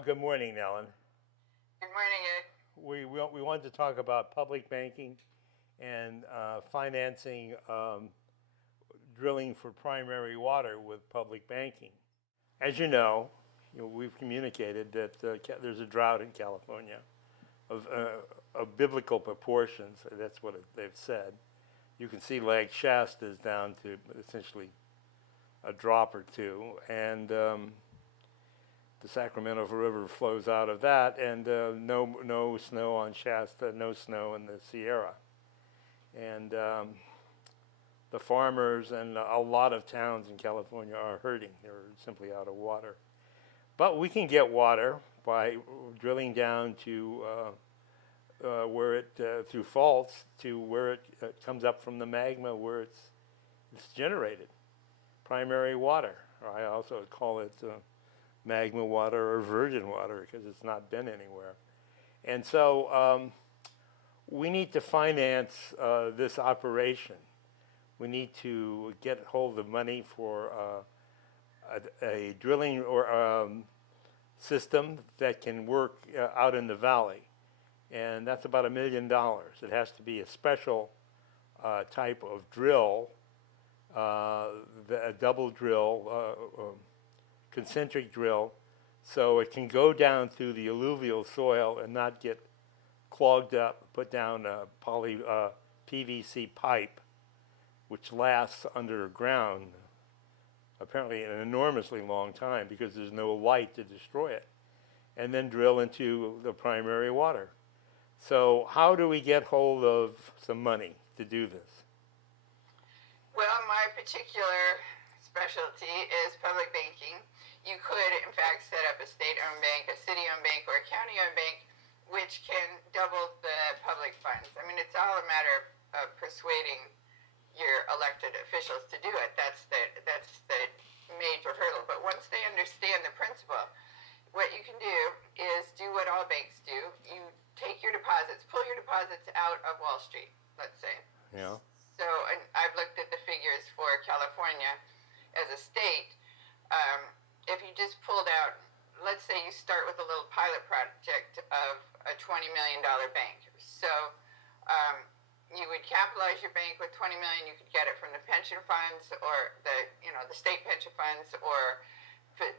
Well, good morning, Ellen. Good morning, Ed. We wanted to talk about public banking and financing drilling for primary water with public banking. As we've communicated that there's a drought in California of biblical proportions. That's what they've said. You can see Lake Shasta is down to essentially a drop or two, and the Sacramento River flows out of that, and no snow on Shasta, no snow in the Sierra. And the farmers and a lot of towns in California are hurting. They're simply out of water. But we can get water by drilling down to where it, through faults, to where it comes up from the magma where it's generated. Primary water, or I also call it magma water or virgin water because it's not been anywhere. And so we need to finance this operation. We need to get hold of money for a drilling or system that can work out in the valley. And that's about $1 million. It has to be a special type of drill, a double drill, concentric drill, so it can go down through the alluvial soil and not get clogged up, put down a PVC pipe, which lasts underground apparently an enormously long time because there's no light to destroy it, and then drill into the primary water. So how do we get hold of some money to do this? Well, my particular specialty is public banking. You could, in fact, set up a state-owned bank, a city-owned bank, or a county-owned bank, which can double the public funds. I mean, it's all a matter of persuading your elected officials to do it. That's the major hurdle. But once they understand the principle, what you can do is do what all banks do. You take your deposits, pull your deposits out of Wall Street, let's say. Yeah. So, and I've looked at the figures for California as a state. If you just pulled out, let's say you start with a little pilot project of a $20 million bank. So you would capitalize your bank with $20 million. You could get it from the pension funds or the state pension funds, or the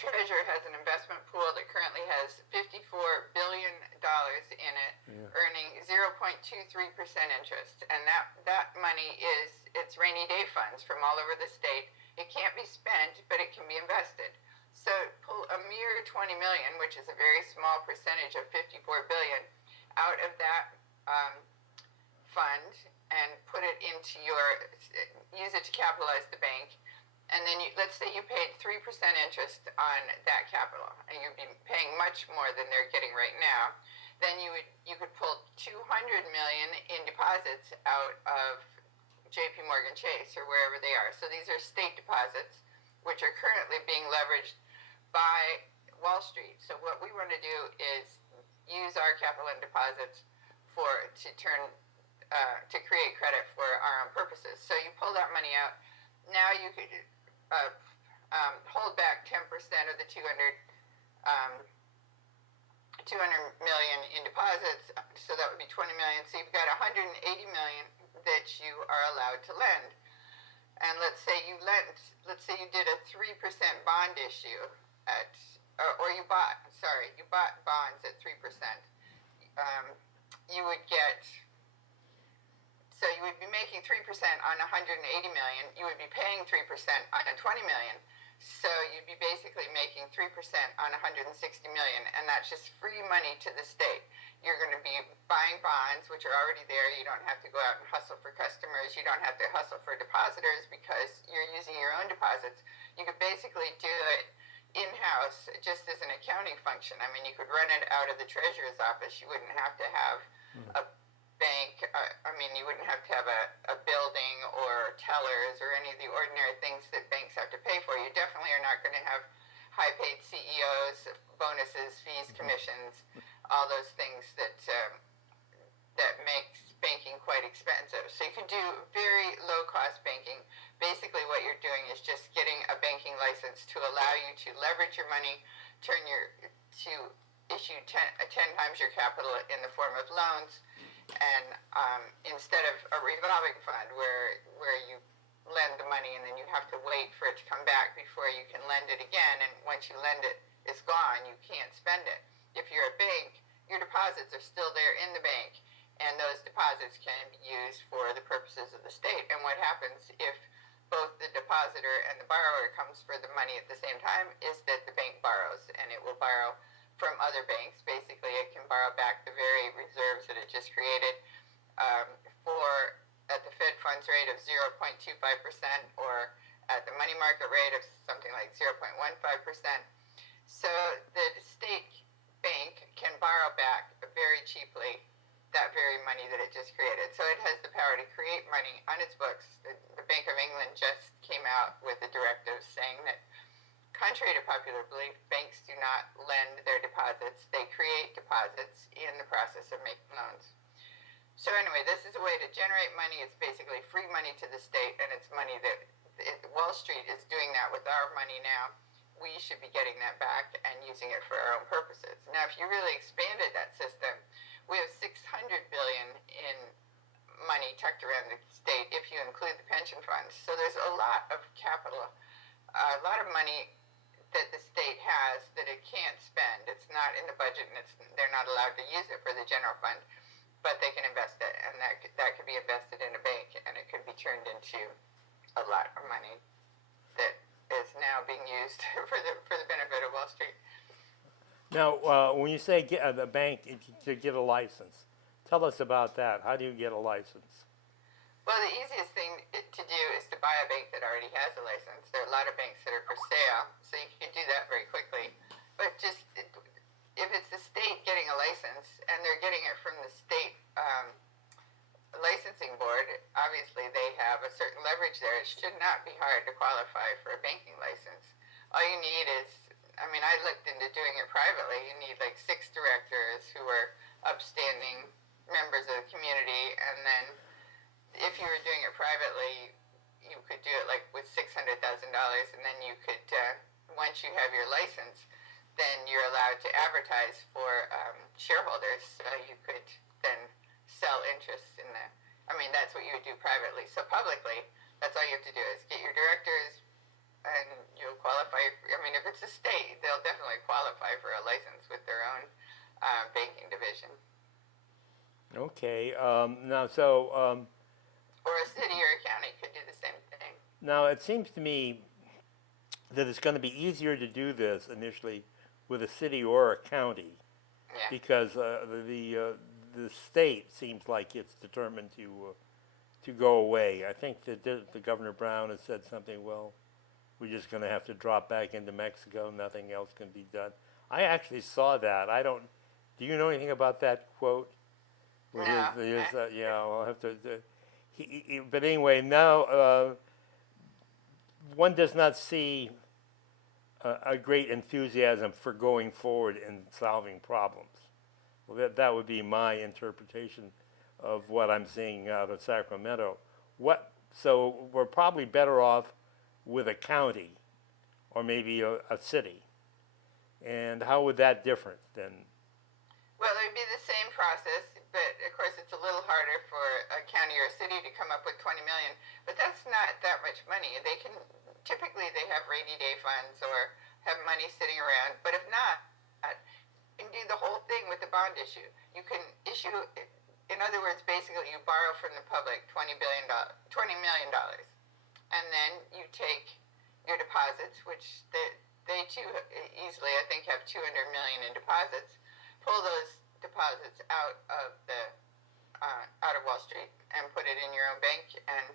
treasurer has an investment pool that currently has $54 billion in it, earning 0.23% interest. And that money it's rainy day funds from all over the state. It can't be spent, but it can be invested. So pull a mere $20 million, which is a very small percentage of $54 billion, out of that fund and put it into use it to capitalize the bank. And then let's say you paid 3% interest on that capital, and you'd be paying much more than they're getting right now. Then you could pull $200 million in deposits out of JP Morgan Chase or wherever they are. So these are state deposits, which are currently being leveraged by Wall Street. So what we want to do is use our capital and deposits to create credit for our own purposes. So you pull that money out. Now you could hold back 10% of the 200 million in deposits, so that would be 20 million. So you've got 180 million that you are allowed to lend. And let's say you did a 3% bond issue you bought bonds at 3%. You would be making 3% on 180 million. You would be paying 3% on 20 million. So you'd be basically making 3% on 160 million, and that's just free money to the state. You're going to be buying bonds, which are already there. You don't have to go out and hustle for customers. You don't have to hustle for depositors because you're using your own deposits. You could basically do it in-house just as an accounting function. I mean, you could run it out of the treasurer's office. You wouldn't have to have a bank. You wouldn't have to have a building or tellers or any of the ordinary things that banks have to pay for. You definitely are not going to have high-paid CEOs, bonuses, fees, commissions, all those things that makes banking quite expensive. So you can do very low-cost banking. Basically what you're doing is just getting a banking license to allow you to leverage your money, to issue 10 times your capital in the form of loans, and instead of a revolving fund where you lend the money and then you have to wait for it to come back before you can lend it again, and once you lend it, it's gone, you can't spend it. If you're a bank, your deposits are still there in the bank, and those deposits can be used for the purposes of the state. And what happens if both the depositor and the borrower comes for the money at the same time is that the bank borrows, and it will borrow from other banks. Basically, it can borrow back the very reserves that it just created at the Fed funds rate of 0.25% or at the money market rate of something like 0.15%. So the state bank can borrow back very cheaply that very money that it just created. So it has the power to create money on its books. The Bank of England just came out with a directive saying that, contrary to popular belief, banks do not lend their deposits. They create deposits in the process of making loans. So anyway, this is a way to generate money. It's basically free money to the state, and it's money that Wall Street is doing that with our money now. We should be getting that back and using it for our own purposes. Now, if you really expanded that system, we have $600 billion in money tucked around the state if you include the pension funds. So there's a lot of capital, a lot of money that the state has that it can't spend. It's not in the budget, and they're not allowed to use it for the general fund, but they can invest it, and that could be invested in a bank, and it could be turned into a lot of money that is now being used for the benefit of Wall Street. Now, when you say the bank to get a license, tell us about that. How do you get a license? Well, the easiest thing to do is to buy a bank that already has a license. There are a lot of banks that are for sale, so you can do that very quickly. But just if it's the state getting a license, and they're getting it from the state licensing board, obviously they have a certain leverage there. It should not be hard to qualify for a banking license. All you need is, I mean, I looked into doing it privately. You need like 6 directors who are upstanding members of the community, and then if you were doing it privately, you could do it like with $600,000, and then you could, once you have your license, then you're allowed to advertise for shareholders, so you could then sell interests in the, I mean, that's what you would do privately. So publicly, that's all you have to do is get your directors, and you'll qualify. I mean, if it's a state, they'll definitely qualify for a license with their own banking division. Okay. Now, so... or a city or a county could do the same thing. Now, it seems to me that it's going to be easier to do this initially with a city or a county, because the state seems like it's determined to go away. I think that the Governor Brown has said something, well, we're just going to have to drop back into Mexico. Nothing else can be done. I actually saw that. Do you know anything about that quote? No. Yeah, I'll have to... but anyway, now one does not see a great enthusiasm for going forward and solving problems. Well, that would be my interpretation of what I'm seeing out of Sacramento. So we're probably better off with a county or maybe a city. And how would that differ then? Well, it would be the same process, but of course it's a little harder for a county or a city to come up with $20 million. But that's not that much money. Typically they have rainy day funds or have money sitting around. But if not, you can do the whole thing with the bond issue. You can issue, in other words, basically you borrow from the public $20 million, and then you take your deposits, which they too easily, I think, have $200 million in deposits. Pull those deposits out of Wall Street and put it in your own bank and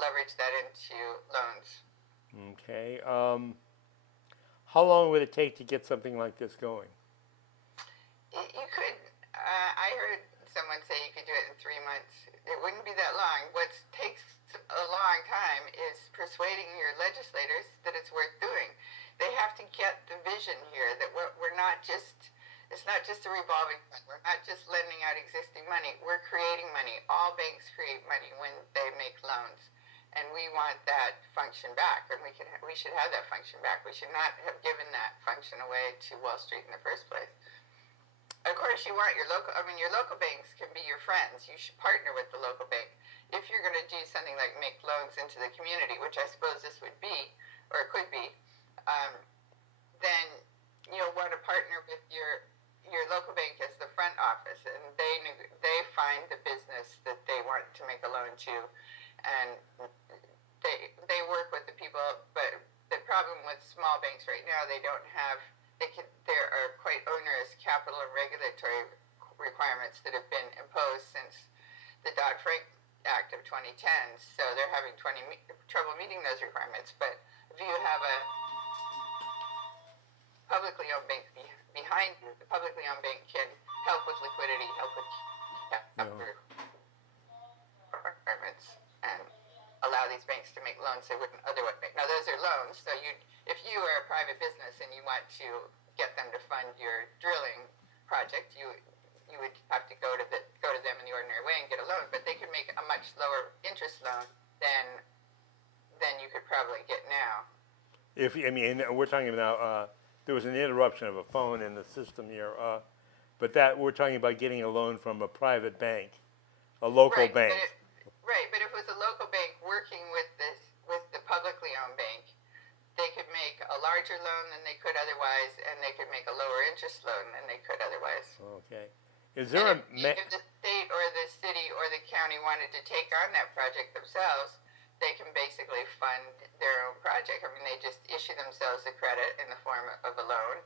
leverage that into loans. Okay. How long would it take to get something like this going? You could. I heard someone say you could do it in 3 months. It wouldn't be that long. What takes a long time is persuading your legislators that it's worth doing. They have to get the vision here that we're not just It's not just a revolving fund. We're not just lending out existing money. We're creating money. All banks create money when they make loans. And we want that function back, and we should have that function back. We should not have given that function away to Wall Street in the first place. Of course, you want your local banks can be your friends. You should partner with the local bank. If you're going to do something like make loans into the community, which I suppose this would be, or it could be, then you'll want to partner with your local bank as the front office, and they find the business that they want to make a loan to, and they work with the people. But the problem with small banks right now, there are quite onerous capital and regulatory requirements that have been imposed since the Dodd-Frank Act of 2010. So they're having trouble meeting those requirements. But if you have a publicly owned bank behind you, the publicly owned bank can help with liquidity, help with capital requirements, and allow these banks to make loans they wouldn't otherwise make. Now, those are loans, so if you are a private business and you want to get them to fund your drilling project, you would have to go to them in the ordinary way and get a loan, but they could make a much lower interest loan than you could probably get now. We're talking about there was an interruption of a phone in the system here, but we're talking about getting a loan from a private bank, a local bank. But if it was a local bank working with the publicly owned bank, they could make a larger loan than they could otherwise, and they could make a lower interest loan than they could otherwise. Okay. Is there if the state or the city or the county wanted to take on that project themselves, they can basically fund their own project. They just issue themselves a credit in the form of a loan,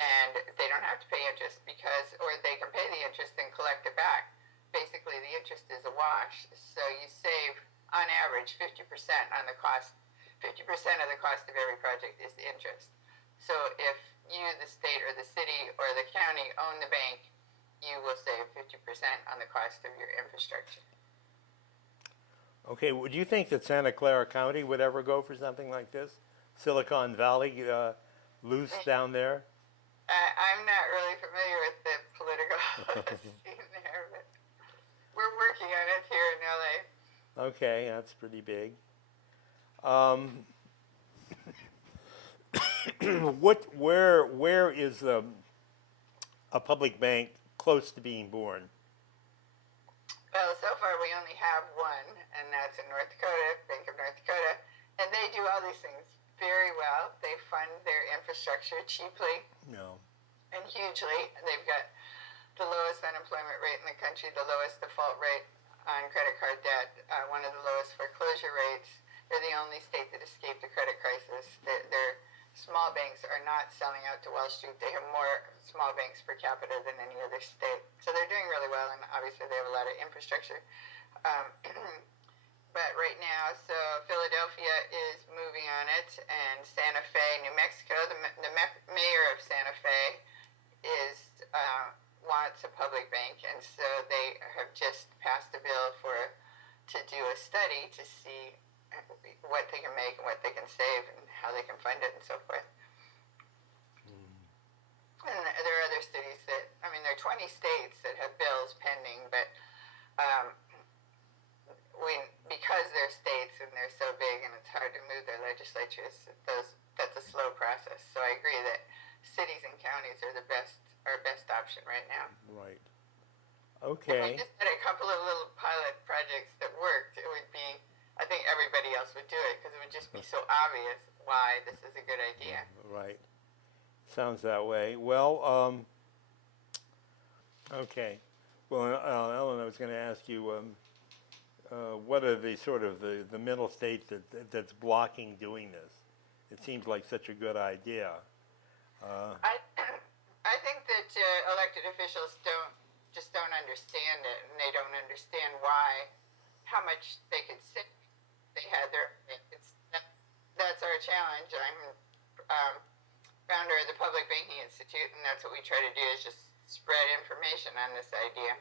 and they don't have to pay interest or they can pay the interest and collect it back. Basically, the interest is a wash, so you save, on average, 50% on the cost. 50% of the cost of every project is the interest. So if you, the state or the city or the county, own the bank, you will save 50% on the cost of your infrastructure. Okay, would you think that Santa Clara County would ever go for something like this? Silicon Valley, loose down there? I'm not really familiar with the political scene there, but we're working on it here in LA. Okay, that's pretty big. Where is a public bank close to being born? Well, so far we only have one, and that's in North Dakota, Bank of North Dakota, and they do all these things very well. They fund their infrastructure cheaply and hugely. They've got the lowest unemployment rate in the country, the lowest default rate on credit card debt, one of the lowest foreclosure rates. They're the only state that escaped the credit crisis. Their small banks are not selling out to Wall Street. They have more small banks per capita than any other state. So they're doing really well, and obviously they have a lot of infrastructure. But right now, so Philadelphia is moving on it, and Santa Fe, New Mexico, the mayor of Santa Fe wants a public bank, and so they have just passed a bill to do a study to see what they can make and what they can save and how they can fund it and so forth. And there are other cities there are 20 states that have bills pending, but because they're states and they're so big and it's hard to move their legislatures, that's a slow process. So I agree that cities and counties are our best option right now. Right. Okay. If we just had a couple of little pilot projects that worked, I think everybody else would do it because it would just be so obvious why this is a good idea. Right. Sounds that way. Well, okay. Well, Ellen, I was going to ask you, what are the sort of the mental state that's blocking doing this? It seems like such a good idea. I think that elected officials don't understand it, and they don't understand how much they could save. They had that's our challenge. I'm founder of the Public Banking Institute, and that's what we try to do is just spread information on this idea.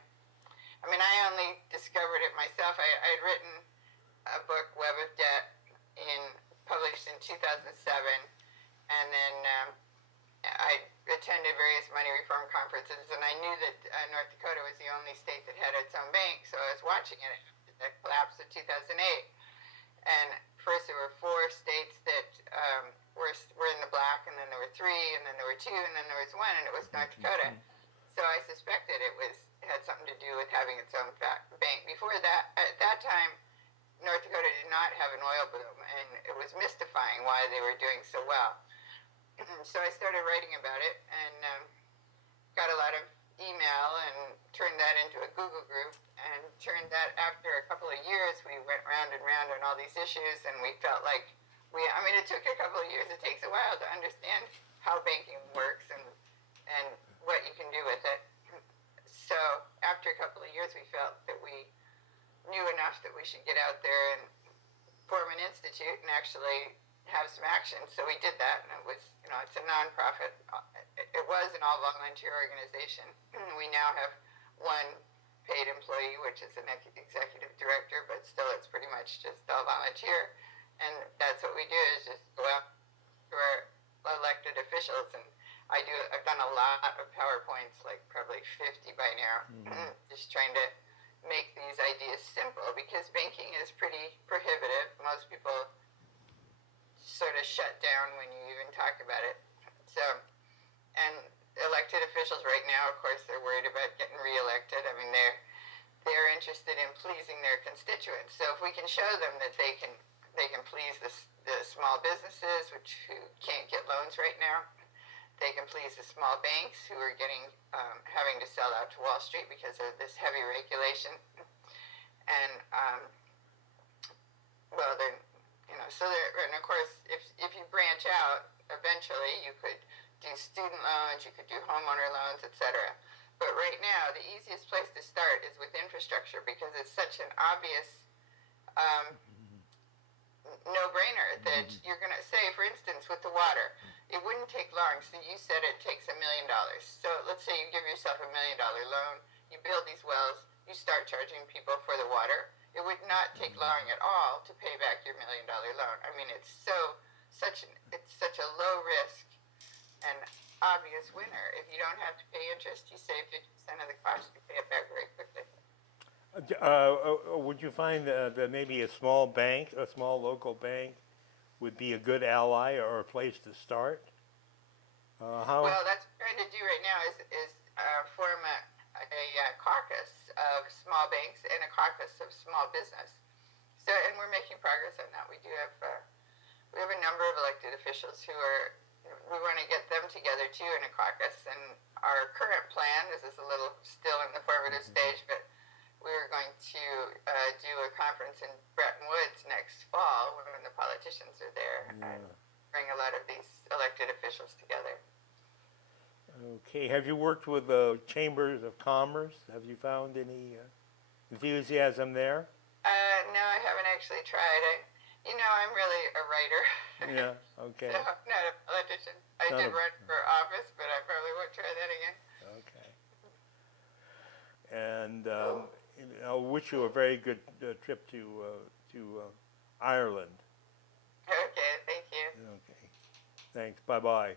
I only discovered it myself. I had written a book, Web of Debt, published in 2007, and then I attended various money reform conferences, and I knew that North Dakota was the only state that had its own bank, so I was watching it after the collapse of 2008. And first there were 4 states that were in the black, and then there were 3, and then there were 2, and then there was 1, and it was North Dakota. So I suspected it had something to do with having its own bank. Before that, at that time, North Dakota did not have an oil boom, and it was mystifying why they were doing so well. So I started writing about it, and got a lot of email, and turned that into a Google group, and turned that, after a couple of years, we went round and round on all these issues, and we felt like it took a couple of years. It takes a while to understand how banking works and what you can do with it. So after a couple of years, we felt that we knew enough that we should get out there and form an institute and actually have some action. So we did that, and it was, it's a nonprofit. It was an all-volunteer organization. We now have 1 paid employee, which is an executive director, but still it's pretty much just all volunteer. And that's what we do, is just go out to our elected officials, and I've done a lot of PowerPoints, like probably 50 by now, just trying to make these ideas simple, because banking is pretty prohibitive. Most people sort of shut down when you even talk about it. So, and elected officials right now, of course, they're worried about getting reelected. I mean, they're interested in pleasing their constituents. So if we can show them that they can please the small businesses, who can't get loans right now. They can please the small banks who are having to sell out to Wall Street because of this heavy regulation. And, and of course, if you branch out, eventually you could do student loans, you could do homeowner loans, etc. But right now, the easiest place to start is with infrastructure, because it's such an obvious no-brainer that you're going to say, for instance, with the water, it wouldn't take long. So you said it takes $1 million. So let's say you give yourself $1 million loan, you build these wells, you start charging people for the water. It would not take long at all to pay back your $1 million loan. I mean, it's such a low risk and obvious winner. If you don't have to pay interest, you save 50% of the cost. You pay it back very quickly. Would you find that maybe a small local bank, would be a good ally or a place to start? How? Well, that's what we're trying to do right now is form a caucus of small banks and a caucus of small business. So, and we're making progress on that. We have a number of elected officials we want to get them together too in a caucus. And our current plan, this is a little still in the formative stage, but we're going to do a conference in Bretton Woods next fall when the politicians are there, and bring a lot of these elected officials together. Okay. Have you worked with chambers of commerce? Have you found any enthusiasm there? No, I haven't actually tried. I'm really a writer. Yeah, okay. So I'm not a politician. I did run for office, but I probably won't try that again. Okay. And I wish you a very good trip to Ireland. Okay, thank you. Okay. Thanks. Bye-bye.